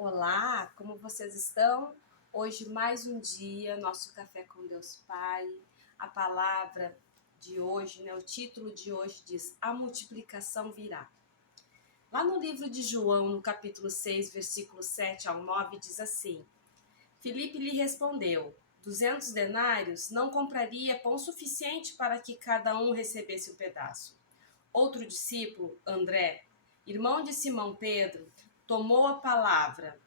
Olá, como vocês estão? Hoje mais um dia, nosso Café com Deus Pai. A palavra de hoje, o título de hoje diz: A multiplicação virá. Lá no livro de João, no capítulo 6, versículo 7 ao 9, diz assim: Filipe lhe respondeu: 200 denários não compraria pão suficiente para que cada um recebesse um pedaço. Outro discípulo, André, irmão de Simão Pedro, tomou a palavra.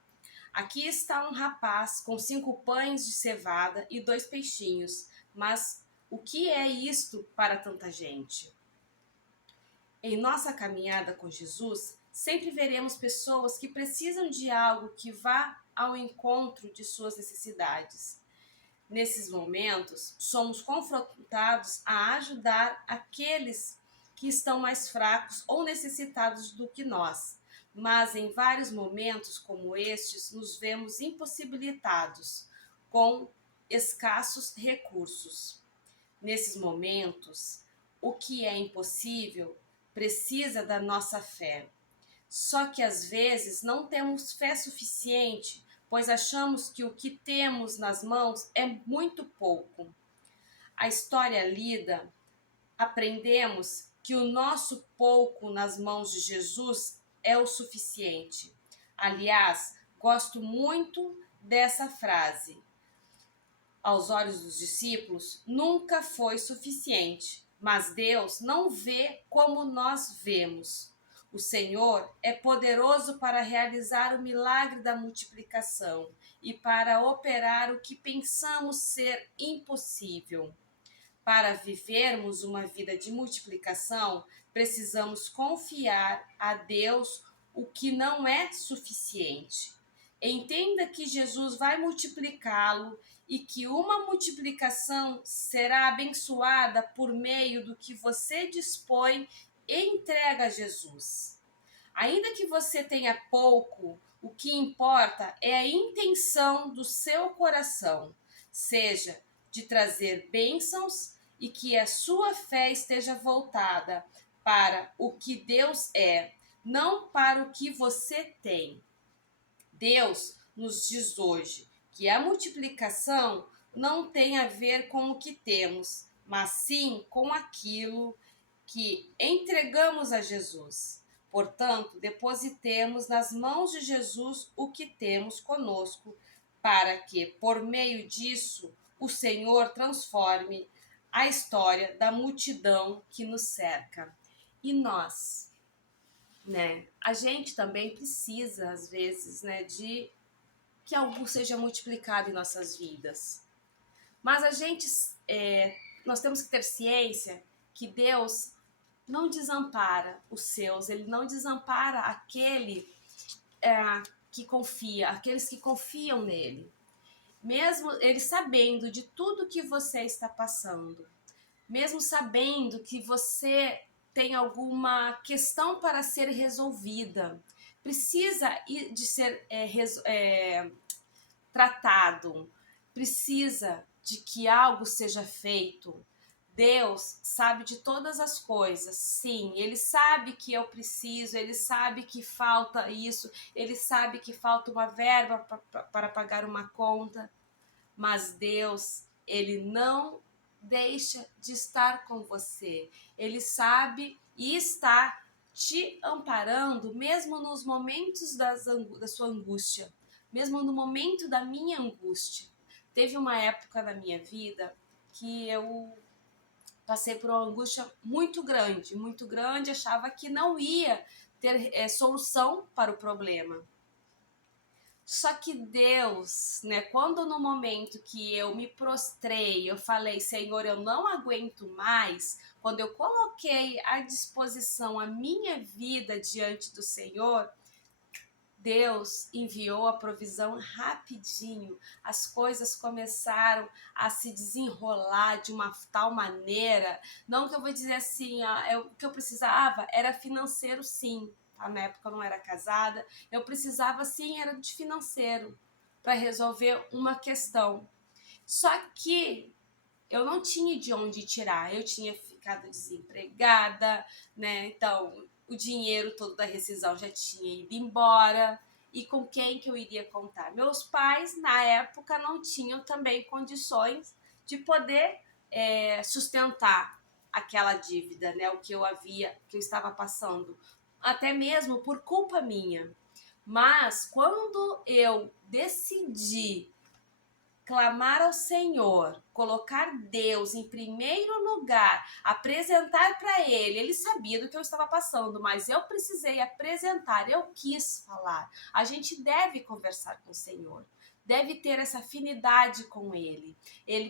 Aqui está um rapaz com 5 pães de cevada e 2 peixinhos, mas o que é isto para tanta gente? Em nossa caminhada com Jesus, sempre veremos pessoas que precisam de algo que vá ao encontro de suas necessidades. Nesses momentos, somos confrontados a ajudar aqueles que estão mais fracos ou necessitados do que nós. Mas em vários momentos como estes, nos vemos impossibilitados com escassos recursos. Nesses momentos, o que é impossível precisa da nossa fé. Só que às vezes não temos fé suficiente, pois achamos que o que temos nas mãos é muito pouco. A história lida, aprendemos que o nosso pouco nas mãos de Jesus é o suficiente. Aliás, gosto muito dessa frase. Aos olhos dos discípulos, nunca foi suficiente, mas Deus não vê como nós vemos. O Senhor é poderoso para realizar o milagre da multiplicação e para operar o que pensamos ser impossível. Para vivermos uma vida de multiplicação, precisamos confiar a Deus o que não é suficiente. Entenda que Jesus vai multiplicá-lo e que uma multiplicação será abençoada por meio do que você dispõe e entrega a Jesus. Ainda que você tenha pouco, o que importa é a intenção do seu coração, seja de trazer bênçãos e que a sua fé esteja voltada para o que Deus é, não para o que você tem. Deus nos diz hoje que a multiplicação não tem a ver com o que temos, mas sim com aquilo que entregamos a Jesus. Portanto, depositemos nas mãos de Jesus o que temos conosco, para que, por meio disso, o Senhor transforme a história da multidão que nos cerca. E nós, a gente também precisa, às vezes, de que algo seja multiplicado em nossas vidas. Mas nós temos que ter ciência que Deus não desampara os seus, ele não desampara aqueles que confiam nele. Mesmo ele sabendo de tudo que você está passando, mesmo sabendo que você tem alguma questão para ser resolvida, precisa de ser tratado, precisa de que algo seja feito. Deus sabe de todas as coisas, sim, Ele sabe que eu preciso, Ele sabe que falta isso, Ele sabe que falta uma verba para pagar uma conta, mas Deus, Ele não deixa de estar com você, Ele sabe e está te amparando mesmo nos momentos da sua angústia, mesmo no momento da minha angústia. Teve uma época na minha vida que eu passei por uma angústia muito grande, achava que não ia ter solução para o problema. Só que Deus, quando no momento que eu me prostrei, eu falei, Senhor, eu não aguento mais, quando eu coloquei à disposição a minha vida diante do Senhor, Deus enviou a provisão rapidinho, as coisas começaram a se desenrolar de uma tal maneira, não que eu vou dizer assim, o que eu precisava era financeiro sim, na época eu não era casada, eu precisava sim, era de financeiro, para resolver uma questão, só que eu não tinha de onde tirar, eu tinha ficado desempregada, então o dinheiro todo da rescisão já tinha ido embora, e com quem que eu iria contar. Meus pais, na época, não tinham também condições de poder sustentar aquela dívida, né? O que eu estava passando, até mesmo por culpa minha. Mas quando eu decidi clamar ao Senhor, colocar Deus em primeiro lugar, apresentar para Ele sabia do que eu estava passando, mas eu precisei apresentar, eu quis falar. A gente deve conversar com o Senhor, deve ter essa afinidade com Ele,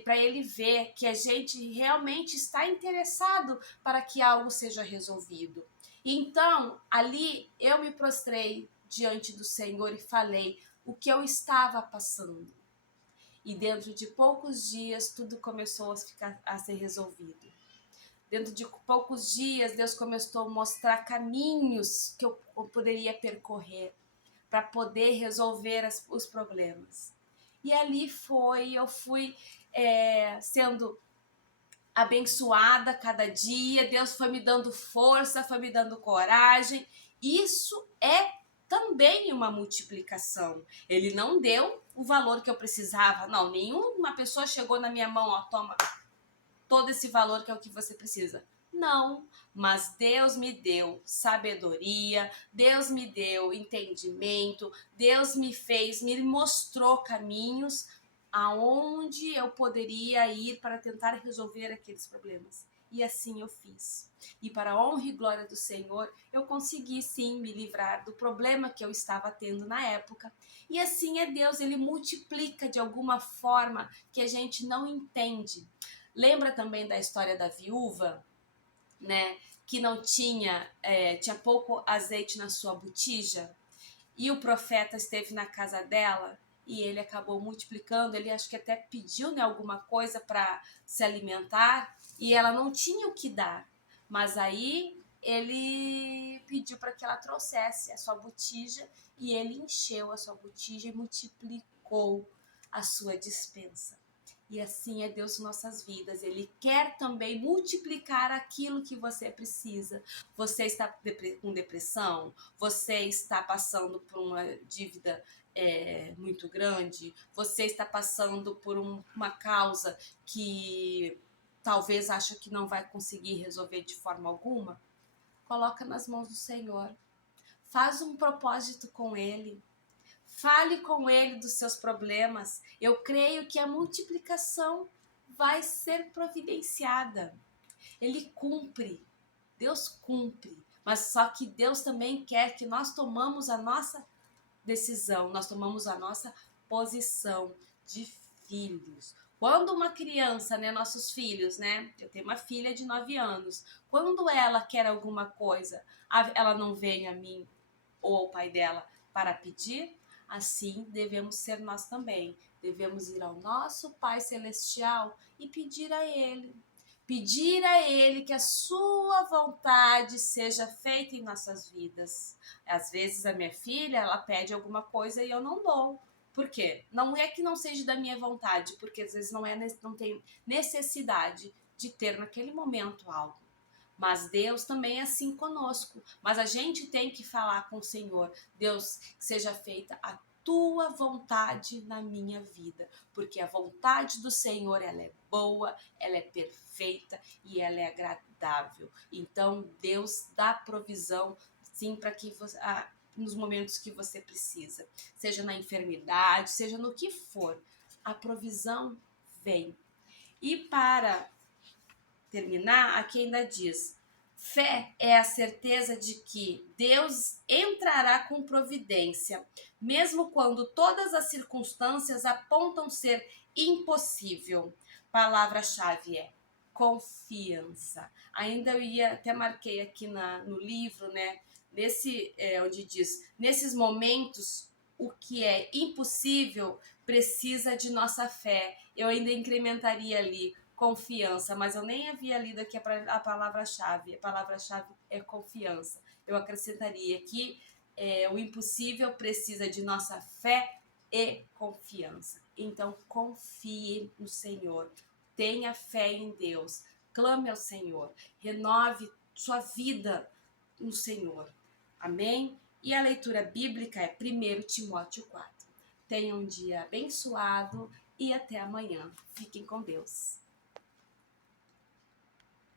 para Ele ver que a gente realmente está interessado para que algo seja resolvido. Então, ali eu me prostrei diante do Senhor e falei o que eu estava passando. E dentro de poucos dias, tudo começou a ser resolvido. Dentro de poucos dias, Deus começou a mostrar caminhos que eu poderia percorrer para poder resolver os problemas. E ali eu fui sendo abençoada cada dia, Deus foi me dando força, foi me dando coragem. Isso é também uma multiplicação. Ele não deu o valor que eu precisava, não, nenhuma pessoa chegou na minha mão, ó, toma todo esse valor que é o que você precisa. Não, mas Deus me deu sabedoria, Deus me deu entendimento, Deus me mostrou caminhos aonde eu poderia ir para tentar resolver aqueles problemas. E assim eu fiz. E para a honra e glória do Senhor, eu consegui sim me livrar do problema que eu estava tendo na época. E assim é Deus, Ele multiplica de alguma forma que a gente não entende. Lembra também da história da viúva, né? Que não tinha pouco azeite na sua botija? E o profeta esteve na casa dela e ele acabou multiplicando. Ele acho que até pediu, né, alguma coisa para se alimentar e ela não tinha o que dar. Mas aí ele pediu para que ela trouxesse a sua botija e ele encheu a sua botija e multiplicou a sua despensa. E assim é Deus em nossas vidas. Ele quer também multiplicar aquilo que você precisa. Você está com depressão? Você está passando por uma dívida muito grande? Você está passando por uma causa que talvez acha que não vai conseguir resolver de forma alguma? Coloca nas mãos do Senhor. Faz um propósito com Ele. Fale com Ele dos seus problemas. Eu creio que a multiplicação vai ser providenciada. Ele cumpre. Deus cumpre. Mas só que Deus também quer que nós tomamos a nossa decisão, nós tomamos a nossa posição de filhos. Quando uma criança, né, nossos filhos, né, eu tenho uma filha de 9 anos, quando ela quer alguma coisa, ela não vem a mim ou ao pai dela para pedir, assim devemos ser nós também. Devemos ir ao nosso Pai Celestial e pedir a Ele. Pedir a Ele que a sua vontade seja feita em nossas vidas. Às vezes a minha filha, ela pede alguma coisa e eu não dou. Por quê? Não é que não seja da minha vontade, porque às vezes não tem necessidade de ter naquele momento algo. Mas Deus também é assim conosco. Mas a gente tem que falar com o Senhor. Deus, que seja feita a tua vontade na minha vida. Porque a vontade do Senhor, ela é boa, ela é perfeita e ela é agradável. Então, Deus dá provisão, sim, para que você... nos momentos que você precisa. Seja na enfermidade, seja no que for. A provisão vem. E para terminar, aqui ainda diz: fé é a certeza de que Deus entrará com providência, mesmo quando todas as circunstâncias apontam ser impossível. Palavra-chave é confiança. Ainda até marquei aqui no livro, né? Onde diz: nesses momentos, o que é impossível precisa de nossa fé. Eu ainda incrementaria ali confiança, mas eu nem havia lido aqui a palavra-chave. A palavra-chave é confiança. Eu acrescentaria que o impossível precisa de nossa fé e confiança. Então, confie no Senhor. Tenha fé em Deus. Clame ao Senhor. Renove sua vida no Senhor. Amém? E a leitura bíblica é 1 Timóteo 4. Tenham um dia abençoado e até amanhã. Fiquem com Deus.